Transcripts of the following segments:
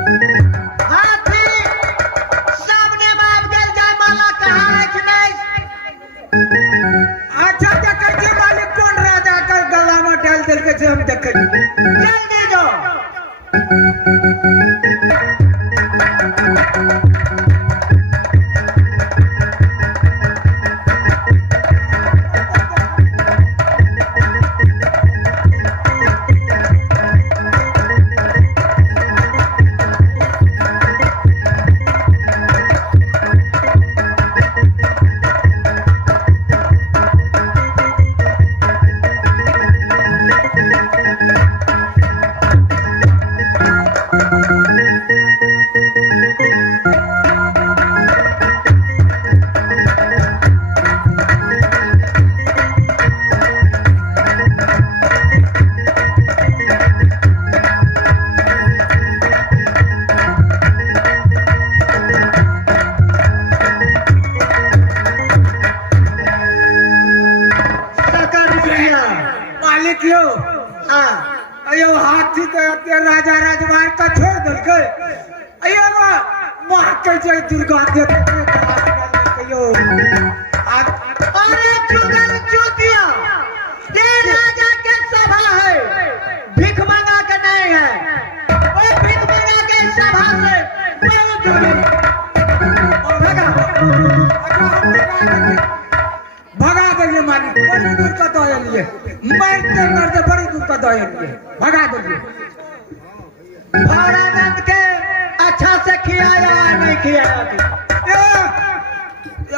हाथी सामने में आब गेल जाय माला कहाँ है कि नहीं? अच्छा देखे छी मालिक कौन राजा के गला में डाल दिल के हम देखे जल्दी जाओ। मालिक यो अयो हाथी तो अपने राजा राजवार का छोड़ दल के अयो वहां के जे दुर्गा देव यो अरे चुगल चूतिया, ये राजा के सभा है, भीख मांगा के नहीं है। वो भीख मांगा के सभा से बहुत दूर भगा दिए मालिक, बड़ी दूर का दया लिए मरते बड़ी दूर का दया लिए भगा दिए। भौरानंद के अच्छा से खियाया नहीं खियाया?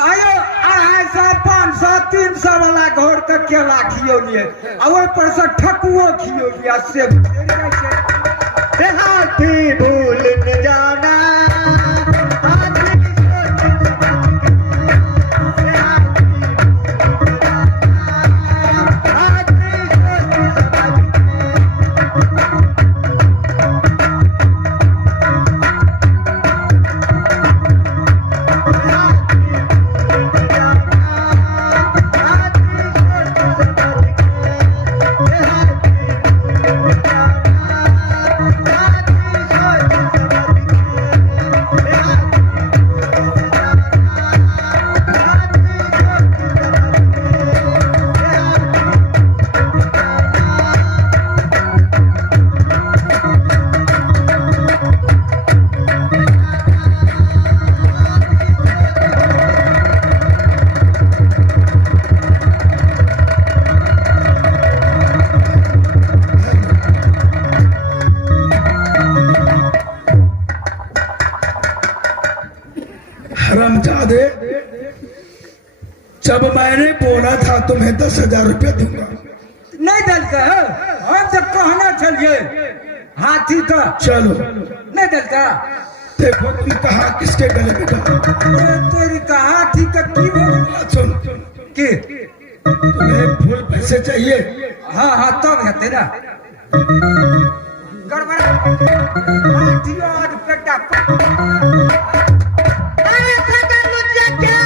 आयो 250, 500, 300 वाला घोर के केला खियो लिए और पर से ठकुओ खियो लिया से हाथी भूल न जाना, हरामजादे, जब मैंने बोला था तुम्हें 10,000 रुपया दूंगा, नहीं दल का हम जब कहना चलिए हाथी का चलो नहीं दल का। देखो तुम कहा किसके गले में डालो। तेरी का हाथी का की बोल सुन के तुम्हें फुल पैसे चाहिए? हाँ हाँ तब है तेरा गड़बड़ हाथी और बेटा अरे सकर लुच्चा क्या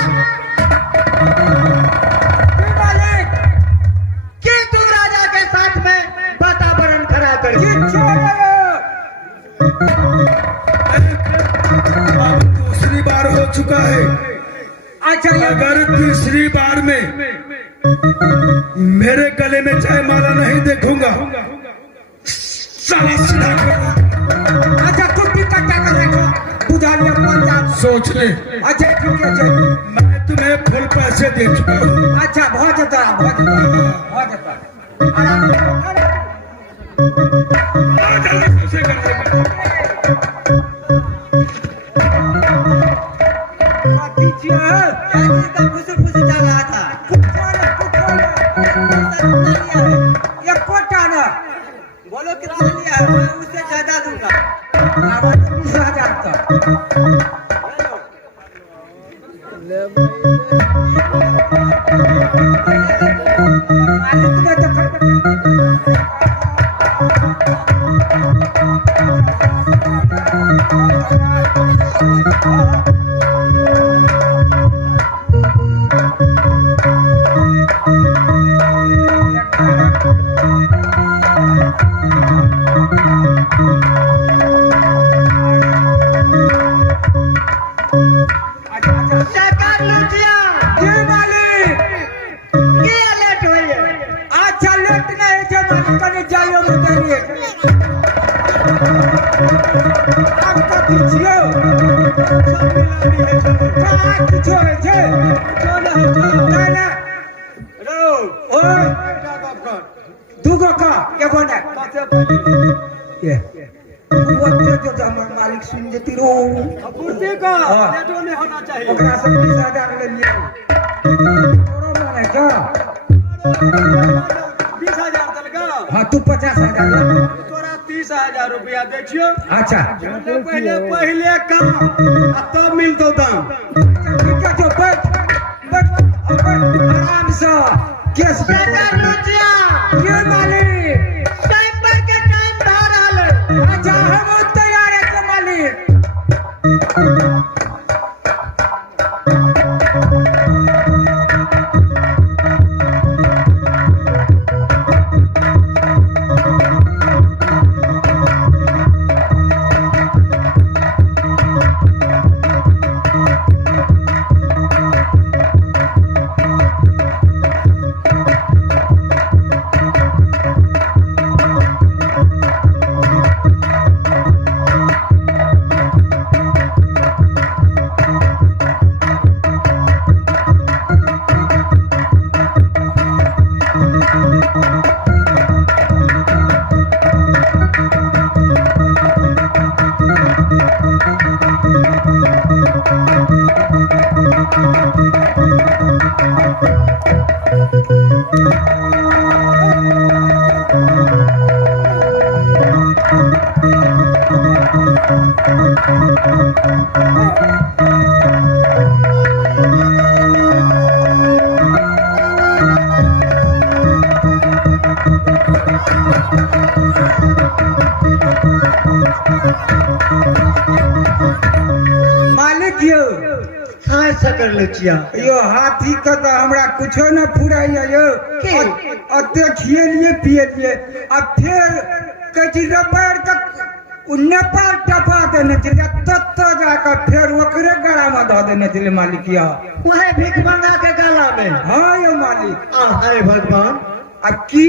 मालिक कि तू राजा के साथ में वातावरण खराब कर ये छोड़ अब दूसरी बार हो चुका है। अच्छा अगर तीसरी बार में मेरे गले में चाय माला नहीं देखूंगा, साला सीधा कर। अच्छा कुट्टी कट्टा कर रखो बुझा लिया पंजाब सोच ले, अच्छा ठीक है जी मैं तुम्हें फुल पैसे दे चुका हूँ। अच्छा बहुत जाता आराम से आ जल्दी पैसे कर देगा। दीजिए का फुसुर चल रहा था। ये कोटा ना बोलो कितना लिया है? मैं उससे ज्यादा दूंगा। 20,000 का मालिक ने तो आम कथी छियौ कहाँ किछो होइ छै नहि नहि ओए दूगो का एगो नहि ये ओते जो हमर मालिक सुन जेती रो पूर्ति का हाँ। लेटो नहीं होना चाहिए ओकरा से 20,000 ले लियो तोरो माने का 20,000 दलगा हाँ तू 50,000 ले तोरा 30,000 रुपया दे छियो अच्छा पहले काम आ तब मिलतो दाम ठीक है जो बैठ बैठ आराम से केस लुचिया ये मालिक टाइम पर के टाइम धा रहल है अच्छा हम तैयार है के मालिक मालिक यो हाँ सकर लुचिया यो हाथी के तो हमरा कुछो न फुराइया यो की? अते खियलिए पियलिए अब फिर कथी रबर तक नेपाल टपा देने चलिए तत्त जाकर फिर ओकरे गला में धो देने चलिए मालिक या वह भीख मंगा के गला में हाँ यो मालिक हाय भगवान अब की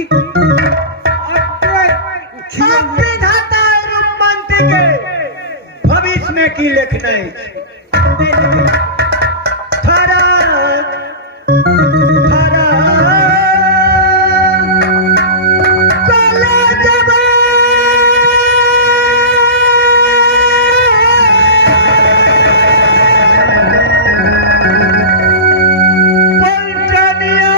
सब विधाता है रूपमंत्री के भविष्य में की लिखना है फरक कले जबा पलटनिया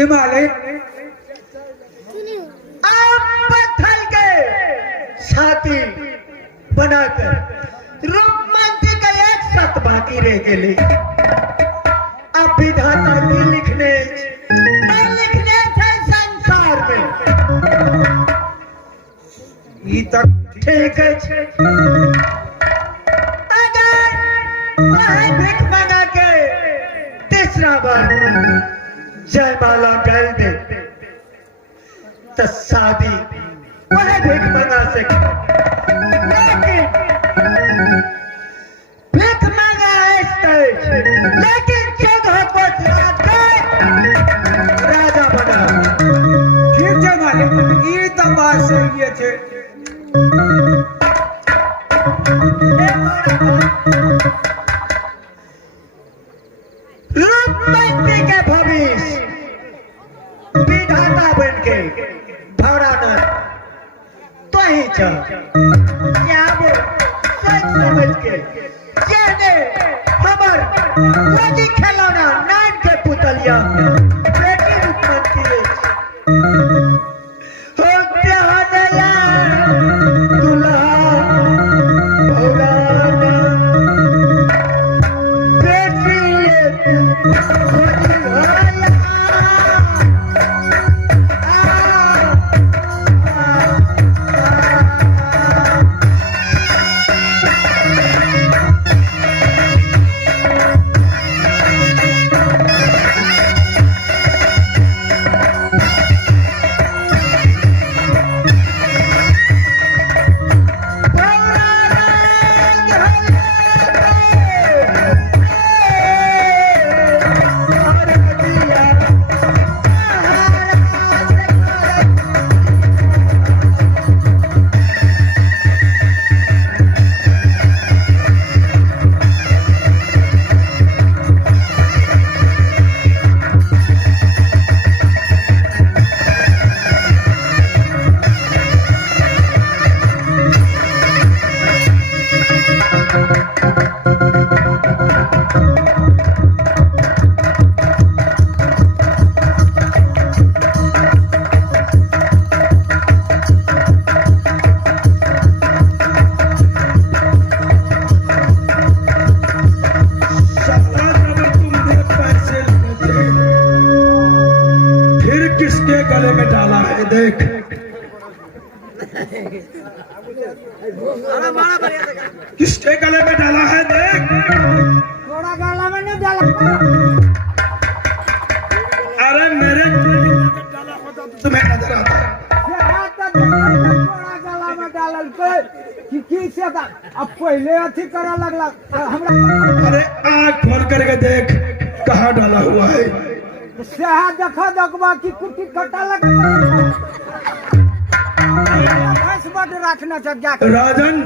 जी मालिक। आप पत्थर के छाती बनाकर रूपमंती का एक सत बाकी रह गए। अब विधाता की लिखने थे संसार में। ई तक ठीक है। अगर वह भिख मंगा के तीसरा बार जयमाला कर दे तो शादी वह भिख मंगा सके। लेकिन भिख मंगा लेकिन जगह को राजा बना। ठीक है मालिक, ई तो बात सही है। रूपमंती के भविष्य विधाता बन के भौरानाथ तो ही क्या सोच समझ के जेने हमर रोजी खिलौना नान के पुतलिया बेटी रूपमंती हो दया दुल्हा भौरानाथ बेटी गले में डाला है देख। किसके गले में डाला है देख। थोड़ा गला में नहीं डाला। अरे मेरे डाला होता तो तुम्हें नजर आता है। थोड़ा गला में डालल पे की से अब पहले अथी करा लगला हमरा। अरे आँख खोल करके देख कहाँ डाला हुआ है। सेहा देखा दकबा की कुटी कटा लगा। रखना चाहिए राजन।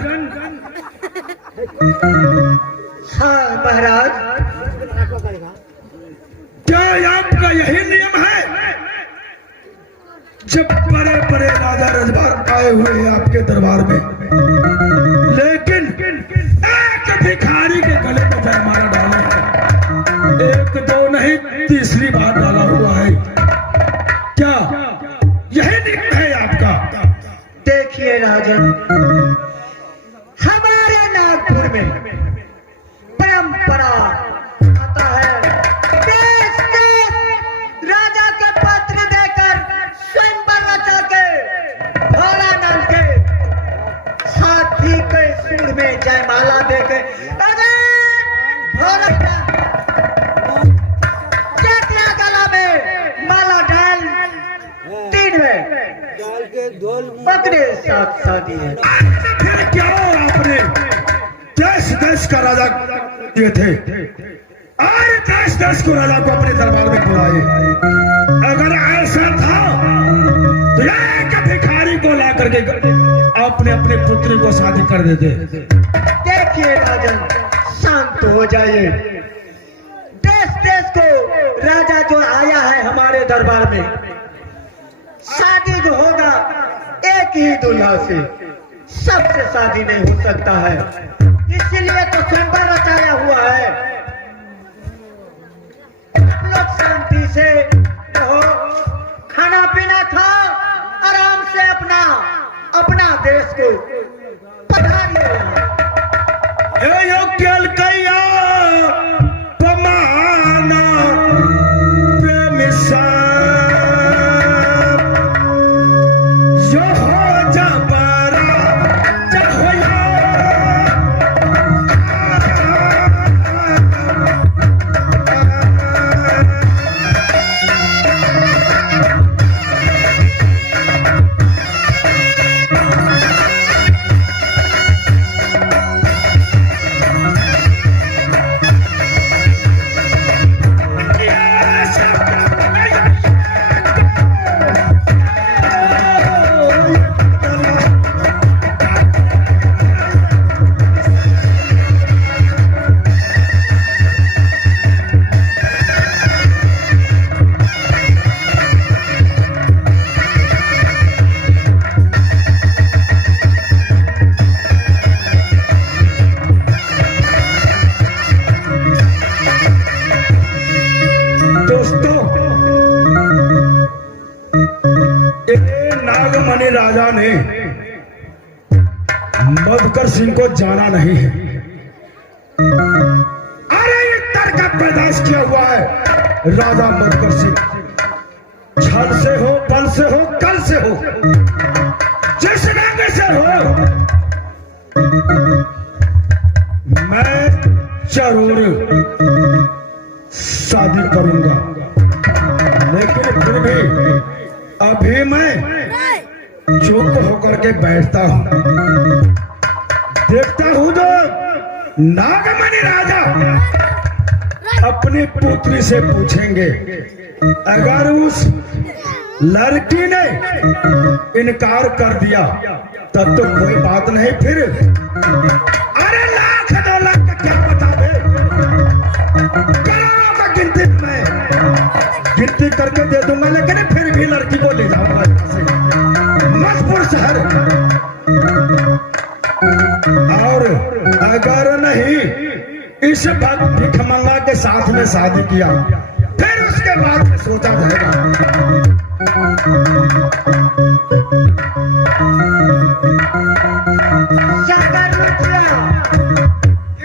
हाँ महाराज, क्या आपका यही नियम है? जब बड़े बड़े राजा रजवार आए हुए हैं आपके दरबार में, लेकिन एक भिखारी के गले में जयमाला डाले हैं। एक दो नहीं, तीसरी बार डाला हुआ है। क्या यही नियम है आपका? देखिए राजन, हमारे नागपुर में परंपरा आता है देश राजा के पत्र देकर स्वयंवर रचा के भोलानाथ के हाथी के सिर में जयमाला देके अगर भोलानाथ चेतना गला में माला डाल 3 में पकड़े साथ शादी है। फिर क्या आपने देश देश का राजा दिए थे और देश देश को राजा को अपने दरबार में बुलाए। अगर ऐसा था तो एक भिखारी को ला करके अपने अपने पुत्री को शादी कर देते। देखिए राजन, शांत हो जाइए। देश देश को राजा जो आया है हमारे दरबार में, शादी जो होगा एक ही दूल्हा से, सबसे शादी नहीं हो सकता है। इसलिए तो स्वयंवर रचाया हुआ है। आप लोग शांति से रहो। राजा ने मधुकर सिंह को जाना नहीं है। अरे ये तर्क का पैदाश किया हुआ है राजा मधुकर सिंह। छल से हो, बल से हो, कल से हो, जिस रंग से हो, मैं जरूर शादी करूंगा। लेकिन फिर भी अभी मैं चुप होकर के बैठता हूं, देखता हूं तो नागमणि राजा अपनी पुत्री से पूछेंगे। अगर उस लड़की ने इनकार कर दिया तब तो कोई बात नहीं, फिर अरे लाख 2 लाख का क्या बता दे, करोड़ों का गिनती में गिनती करके दे दूंगा, लेकिन फिर भी लड़की को ले जाऊंगा मजबूर शहर। और अगर नहीं इस भिखमंगा के साथ में शादी किया, फिर उसके बाद में सोचा जाएगा।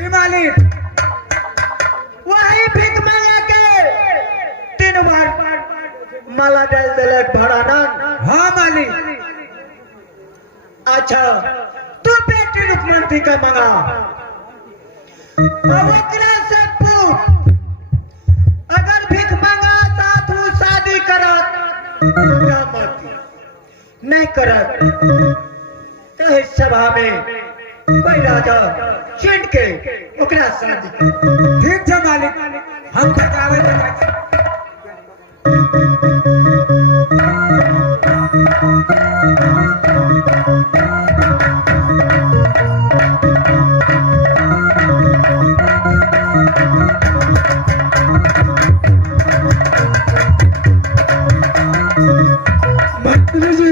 मालिक वही भीख मांगा के 3 बार माला डाल दिले भराना। हाँ मालिक। अच्छा तू बेटी रुक्मणी का मंगा, अब ओकरा से पूछ अगर भीख मांगा साथ हूँ शादी करत क्या मत नहीं करत। कहे सभा में कोई राजा छीन के ओकरा शादी कर। ठीक है मालिक, हम बतावे मंत्री जी